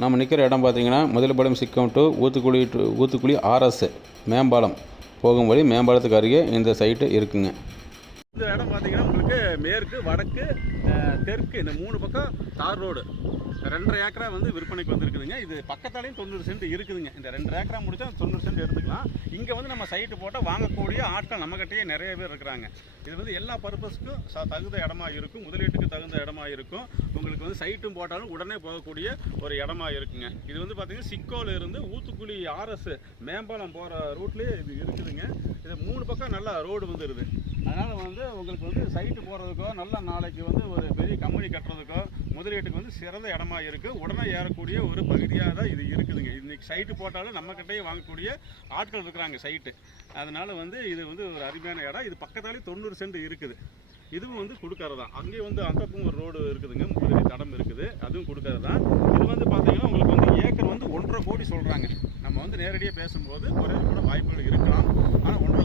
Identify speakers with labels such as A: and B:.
A: நம்ம நிற்கிற இடம் பார்த்தீங்கன்னா Muthalapalayam சிக்கம் to Oothukuli to Oothukuli RS மேம்பாலம். போகும் வழி மேம்பாலத்துக்கு அருகே இந்த சைட்டு இருக்குங்க.
B: இந்த இடம் பார்த்தீங்கன்னா உங்களுக்கு மேற்கு வடக்கு தெற்கு இந்த மூணு பக்கம் தார் ரோடு. ரெண்டரை ஏக்கரா வந்து விற்பனைக்கு வந்துருக்குதுங்க. இது பக்கத்தாலையும் தொண்ணூறு சென்ட் இருக்குதுங்க. இந்த ரெண்டு ஏக்கரா முடிச்சா தொண்ணூறு சென்ட் எடுத்துக்கலாம். இங்கே வந்து நம்ம சைட்டு போட்டால் வாங்கக்கூடிய ஆட்கள் நம்மகிட்டயே நிறைய பேர் இருக்கிறாங்க. இது வந்து எல்லா பர்பஸ்க்கும் ச தகுந்த இடமா இருக்கும். முதலீட்டுக்கு தகுந்த இடமா இருக்கும். உங்களுக்கு வந்து சைட்டும் போட்டாலும் உடனே போகக்கூடிய ஒரு இடமா இருக்குங்க. இது வந்து பார்த்தீங்கன்னா சிக்கோல இருந்து ஊத்துக்குழி ஆர்எஸ் மேம்பாலம் போகிற ரூட்லேயே இது இருக்குதுங்க. இது மூணு பக்கம் நல்லா ரோடு வந்துடுது அதனால் வந்து உங்களுக்கு வந்து சைட்டு போகிறதுக்கோ நல்ல நாளைக்கு வந்து ஒரு பெரிய கம்பெனி கட்டுறதுக்கோ முதலீட்டுக்கு வந்து சிறந்த இடமா இருக்குது உடனே ஏறக்கூடிய ஒரு பகுதியாக தான் இது இருக்குதுங்க. இன்றைக்கி சைட்டு போட்டாலும் நம்மக்கிட்டே வாங்கக்கூடிய ஆட்கள் இருக்கிறாங்க சைட்டு அதனால் வந்து இது வந்து ஒரு அருமையான இடம். இது பக்கத்தாலே தொண்ணூறு சென்ட் இருக்குது. இதுவும் வந்து கொடுக்கறது. தான் அங்கேயும் வந்து அங்கப்பும் ஒரு ரோடு இருக்குதுங்க. முதலீடு தடம் இருக்குது. அதுவும் கொடுக்கறது. தான் இது வந்து பார்த்தீங்கன்னா உங்களுக்கு வந்து ஏக்கர் வந்து ஒன்றரை கோடி சொல்கிறாங்க நம்ம வந்து நேரடியாக பேசும்போது குறைய கூட வாய்ப்புகள் இருக்கலாம். ஆனால் ஒன்றரை